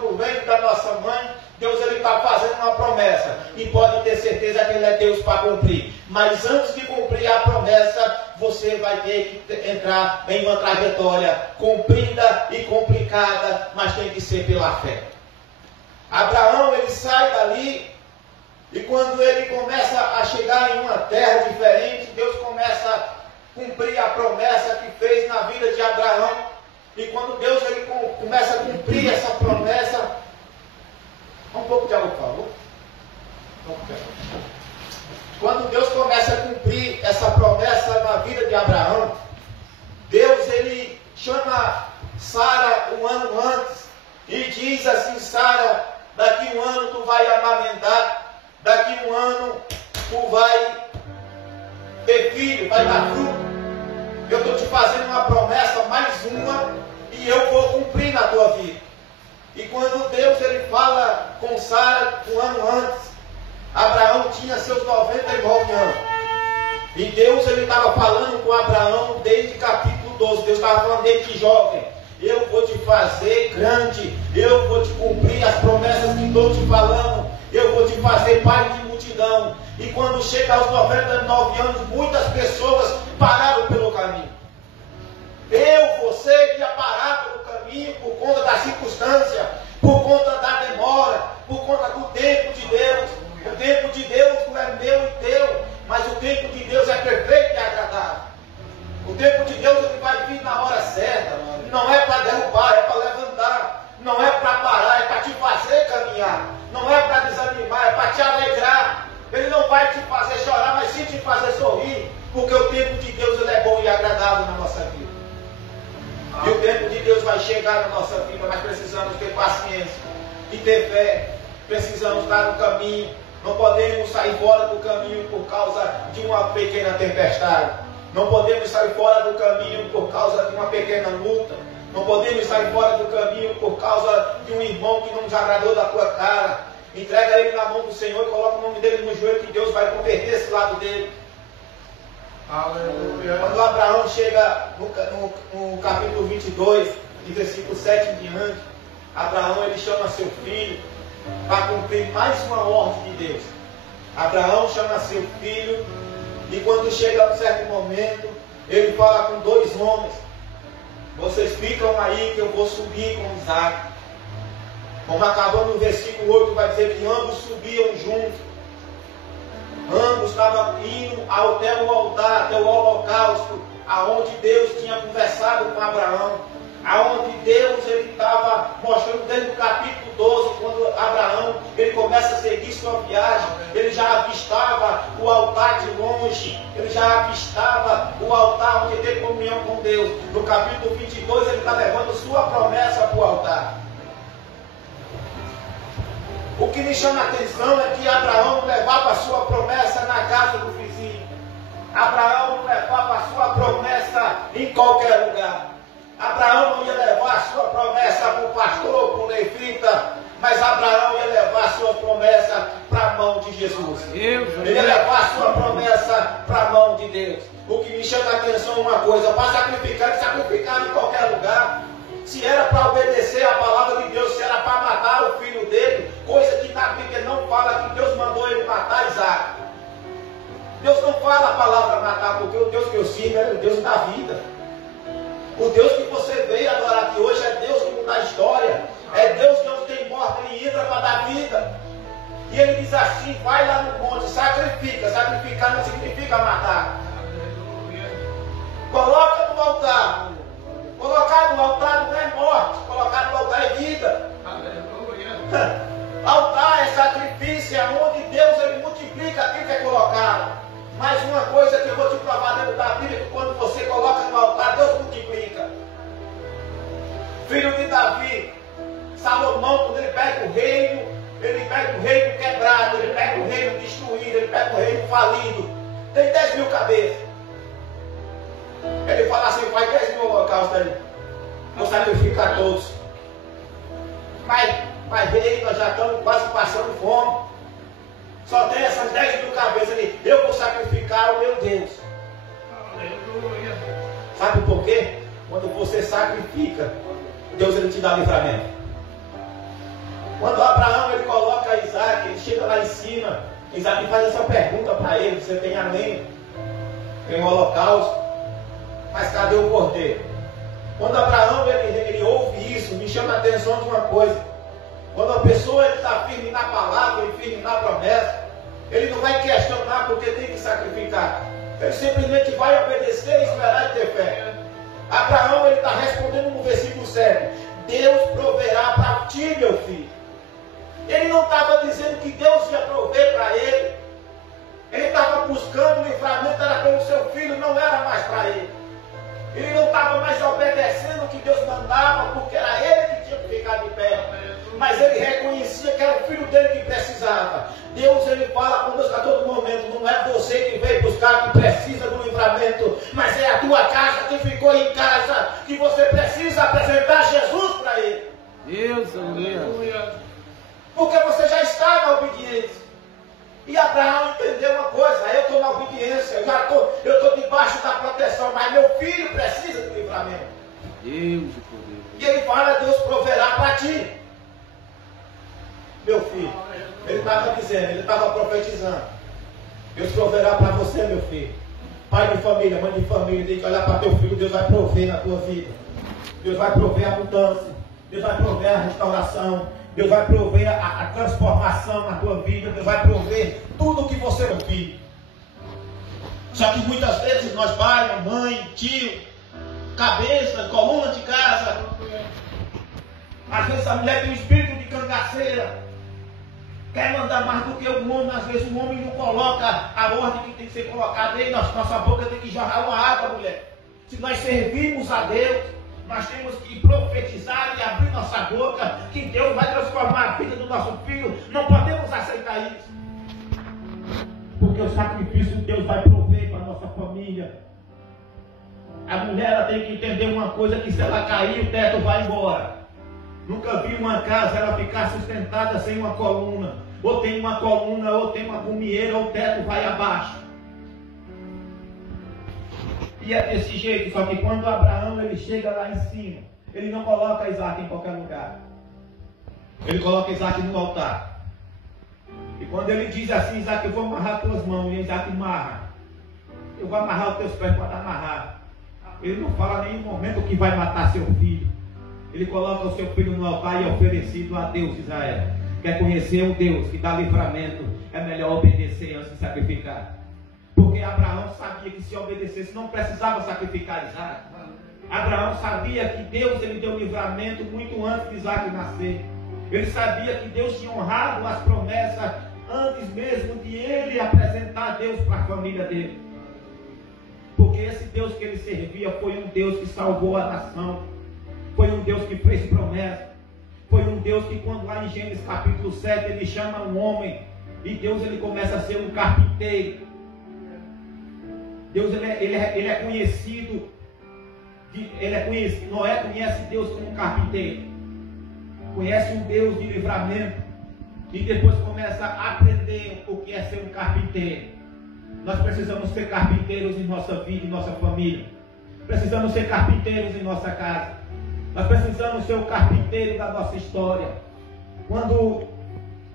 no ventre da nossa mãe, Deus está fazendo uma promessa. E pode ter certeza que Ele é Deus para cumprir. Mas antes de cumprir a promessa, você vai ter que entrar em uma trajetória comprida e complicada, mas tem que ser pela fé. Abraão, ele sai dali, e quando ele começa a chegar em uma terra diferente, Deus começa a cumprir a promessa que fez na vida de Abraão. E quando Deus ele começa a cumprir essa promessa, um pouco de água, por favor. Quando Deus começa a cumprir essa promessa na vida de Abraão, Deus ele chama Sara um ano antes e diz assim: Sara, daqui um ano tu vai amamentar, daqui um ano tu vai ter filho, vai dar fruto. Eu estou te fazendo uma promessa, mais uma, e eu vou cumprir na tua vida. E quando Deus ele fala com Sara um ano antes, Abraão tinha seus 99 anos. E Deus ele estava falando com Abraão desde capítulo 12. Deus estava falando desde jovem: eu vou te fazer grande, eu vou te cumprir as promessas que estou te falando, eu vou te fazer pai de multidão. E quando chega aos 99 anos, muitas pessoas pararam pelo caminho. Você ia parar pelo caminho por conta da circunstância, por conta da demora, por conta do tempo de Deus. O tempo de Deus não é meu e teu, mas o tempo de Deus é perfeito e agradável. O tempo de Deus ele vai vir na hora certa. Não é para derrubar, é para levantar. Não é para parar, é para te fazer caminhar. Não é para desanimar, é para te alegrar. Ele não vai te fazer chorar, mas sim te fazer sorrir. Porque o tempo de Deus ele é bom e agradável na nossa vida. E o tempo de Deus vai chegar na nossa vida, mas precisamos ter paciência e ter fé. Precisamos estar no caminho. Não podemos sair fora do caminho por causa de uma pequena tempestade. Não podemos sair fora do caminho por causa de uma pequena luta. Não podemos sair fora do caminho por causa de um irmão que não nos agradou da tua cara. Entrega ele na mão do Senhor e coloca o nome dele no joelho, que Deus vai converter esse lado dele. Aleluia. Quando Abraão chega no capítulo 22, de versículo 7 em diante, Abraão ele chama seu filho para cumprir mais uma ordem de Deus. Abraão chama seu filho, e quando chega um certo momento, ele fala com dois homens: vocês ficam aí que eu vou subir com Isaac. Como acabando no versículo 8, vai dizer que ambos subiam juntos. Ambos estavam indo até o altar, até o holocausto, aonde Deus tinha conversado com Abraão. Aonde Deus ele estava mostrando desde o capítulo 12, quando Abraão ele começa a seguir sua viagem, ele já avistava o altar de longe, ele já avistava o altar onde teve comunhão com Deus. No capítulo 22 ele está levando sua promessa para o altar. O que me chama a atenção é que Abraão levava a sua promessa na casa do vizinho. Abraão levava a sua promessa em qualquer lugar. Abraão não ia levar a sua promessa para o pastor, para o levita, mas Abraão ia levar a sua promessa para a mão de Jesus. Ele ia levar a sua promessa para a mão de Deus. O que me chama a atenção é uma coisa: para sacrificar, ele sacrificava em qualquer lugar. Se era para obedecer a palavra de Deus, se era para matar o filho dele, coisa que na Bíblia não fala que Deus mandou ele matar Isaac. Deus não fala a palavra matar, porque o Deus que eu sigo é o Deus da vida. O Deus que você veio adorar aqui hoje é Deus que muda a história. É Deus que onde tem morte ele entra para dar vida. E ele diz assim: vai lá no monte, sacrifica. Sacrificar não significa matar. Coloca no altar. Colocar no altar não é morte, colocar no altar é vida. Altar é sacrifício, é onde Deus ele multiplica aquilo que é colocado. Mas uma coisa que eu vou te provar dentro da Bíblia, que quando você coloca no altar, Deus multiplica. Filho de Davi, Salomão, quando ele pega o reino quebrado, ele pega o reino destruído, ele pega o reino falido. Tem 10 mil cabeças. Ele fala assim: faz 10 mil holocaustos aí, vou sacrificar todos. Mas rei, nós já estamos quase passando fome. Só tem essas 10 mil cabeças ali. Eu vou sacrificar o meu Deus. Aleluia. Sabe por quê? Quando você sacrifica, Deus ele te dá livramento. Quando Abraão ele coloca Isaac, ele chega lá em cima, Isaac faz essa pergunta para ele: você tem além? Tem um holocausto? Mas cadê o cordeiro? Quando Abraão ele ouve isso, me chama a atenção de uma coisa: quando a pessoa está firme na palavra e firme na promessa, ele não vai questionar porque tem que sacrificar. Ele simplesmente vai obedecer, esperar e ter fé. Abraão ele está respondendo no versículo 7: Deus proverá para ti, meu filho. Ele não estava dizendo que Deus ia prover para ele. Ele estava buscando o livramento, era pelo seu filho, não era mais para ele. Ele não estava mais obedecendo o que Deus mandava, porque era ele que tinha que ficar de pé. Mas ele reconhecia que era o filho dele que precisava. Deus ele fala conosco a todo momento: não é você que veio buscar, que precisa do livramento, mas é a tua casa que ficou em casa, que você precisa apresentar Jesus para ele. Deus, aleluia. Porque você já está na obediência. E Abraão entendeu uma coisa: eu estou na obediência, eu estou debaixo da proteção, mas meu filho precisa do livramento. Deus, o poder. E ele fala: Deus proverá para ti, meu filho. Ele estava dizendo, ele estava profetizando: Deus proverá para você, meu filho. Pai de família, mãe de família, tem que olhar para teu filho. Deus vai prover na tua vida. Deus vai prover a mudança. Deus vai prover a restauração. Deus vai prover a transformação na tua vida. Deus vai prover tudo o que você pedir. Só que muitas vezes nós, pai, mãe, tio, cabeça, coluna de casa, às vezes a mulher tem um espírito de cangaceira, quer mandar mais do que o homem. Às vezes o homem não coloca a ordem que tem que ser colocada aí. Nossa boca tem que jorrar uma água, mulher. Se nós servirmos a Deus, nós temos que profetizar e abrir nossa boca, que Deus vai transformar a vida do nosso filho. Não podemos aceitar isso, porque o sacrifício de Deus vai prover para a nossa família. A mulher ela tem que entender uma coisa: que se ela cair, o teto vai embora. Nunca vi uma casa ela ficar sustentada sem uma coluna. Ou tem uma coluna, ou tem uma gumieira, ou o teto vai abaixo. E é desse jeito. Só que quando Abraão ele chega lá em cima, ele não coloca Isaac em qualquer lugar. Ele coloca Isaac no altar. E quando ele diz assim: Isaac, eu vou amarrar tuas mãos, e Isaac amarra. Eu vou amarrar os teus pés, pode amarrar. Ele não fala em nenhum momento que vai matar seu filho. Ele coloca o seu filho no altar e é oferecido a Deus. Israel quer conhecer um Deus que dá livramento. É melhor obedecer antes de sacrificar. Porque Abraão sabia que se obedecesse não precisava sacrificar Isaac. Abraão sabia que Deus ele deu livramento muito antes de Isaac nascer. Ele sabia que Deus tinha honrado as promessas antes mesmo de ele apresentar Deus para a família dele. Porque esse Deus que ele servia foi um Deus que salvou a nação. Foi um Deus que fez promessa. Foi um Deus que, quando lá em Gênesis capítulo 7 ele chama um homem, e Deus ele começa a ser um carpinteiro. Deus ele é conhecido, Noé conhece Deus como um carpinteiro, conhece um Deus de livramento, e depois começa a aprender o que é ser um carpinteiro. Nós precisamos ser carpinteiros em nossa vida, em nossa família. Precisamos ser carpinteiros em nossa casa. Nós precisamos ser o carpinteiro da nossa história. Quando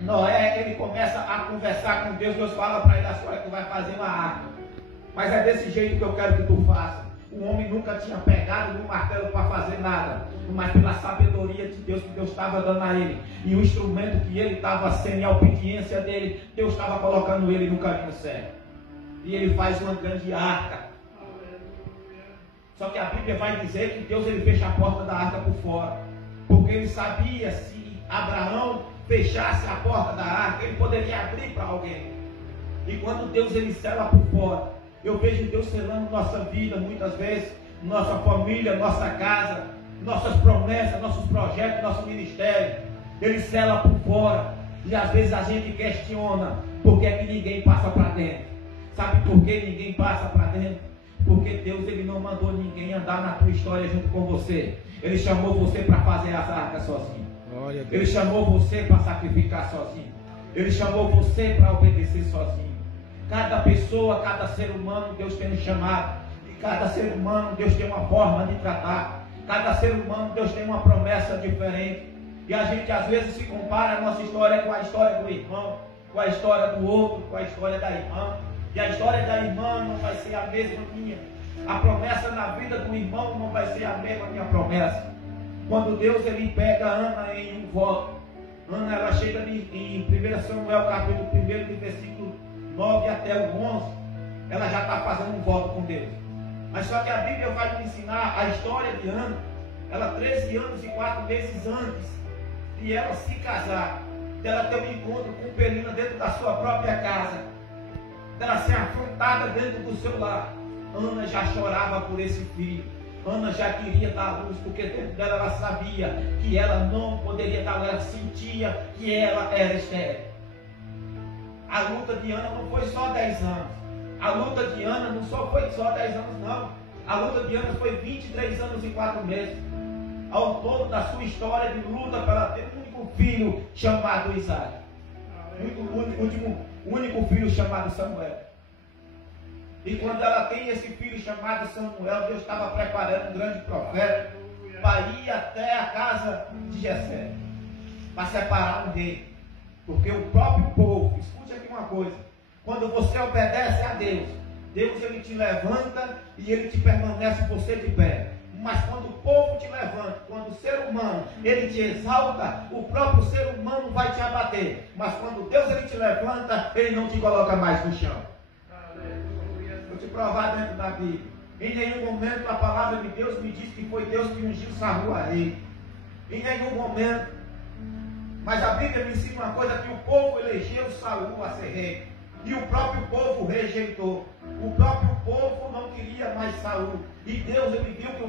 Noé ele começa a conversar com Deus, Deus fala para ele: a história que tu vai fazer uma arca. Mas é desse jeito que eu quero que tu faça. O homem nunca tinha pegado no martelo para fazer nada, mas pela sabedoria de Deus que Deus estava dando a ele, e o instrumento que ele estava sendo, e a obediência dele, Deus estava colocando ele no caminho certo. E ele faz uma grande arca. Só que a Bíblia vai dizer que Deus ele fecha a porta da arca por fora, porque ele sabia, se Abraão fechasse a porta da arca, ele poderia abrir para alguém. E quando Deus ele sela por fora, eu vejo Deus selando nossa vida muitas vezes, nossa família, nossa casa, nossas promessas, nossos projetos, nosso ministério. Ele sela por fora. E às vezes a gente questiona por que é que ninguém passa para dentro. Sabe por que ninguém passa para dentro? Porque Deus ele não mandou ninguém andar na tua história junto com você. Ele chamou você para fazer as arcas sozinho. Ele chamou você para sacrificar sozinho. Ele chamou você para obedecer sozinho. Cada pessoa, cada ser humano, Deus tem um chamado. E cada ser humano, Deus tem uma forma de tratar. Cada ser humano, Deus tem uma promessa diferente. E a gente às vezes se compara a nossa história com a história do irmão, com a história do outro, com a história da irmã. E a história da irmã não vai ser a mesma minha. A promessa na vida do irmão não vai ser a mesma minha promessa. Quando Deus ele pega Ana em um voto, Ana ela chega em 1 Samuel capítulo 1, do versículo 9 até o 11, ela já está fazendo um voto com Deus. Mas só que a Bíblia vai nos ensinar a história de Ana, ela 13 anos e 4 meses antes de ela se casar, dela ter um encontro com Penina dentro da sua própria casa, dela ser afrontada dentro do seu lar. Ana já chorava por esse filho. Ana já queria dar luz, porque dentro dela ela sabia que ela não poderia dar luz, ela sentia que ela era estéril. A luta de Ana não foi só 10 anos. A luta de Ana não foi só 10 anos, não. A luta de Ana foi 23 anos e 4 meses. Ao todo da sua história de luta para ela ter um único filho chamado Isaac. O único filho chamado Samuel. E quando ela tem esse filho chamado Samuel, Deus estava preparando um grande profeta para ir até a casa de Jessé, para separar um rei. Porque o próprio povo, escute aqui uma coisa, quando você obedece a Deus, Deus ele te levanta e ele te permanece você de pé. Mas quando o povo te levanta, quando o ser humano ele te exalta, o próprio ser humano vai te abater. Mas quando Deus ele te levanta, ele não te coloca mais no chão. Vou te provar dentro da Bíblia. Em nenhum momento a palavra de Deus me diz que foi Deus que ungiu Saul a rei. Em nenhum momento. Mas a Bíblia me ensina uma coisa, que o povo elegeu Saul a ser rei. E o próprio povo rejeitou. O próprio povo não queria mais Saul. E Deus ele viu que o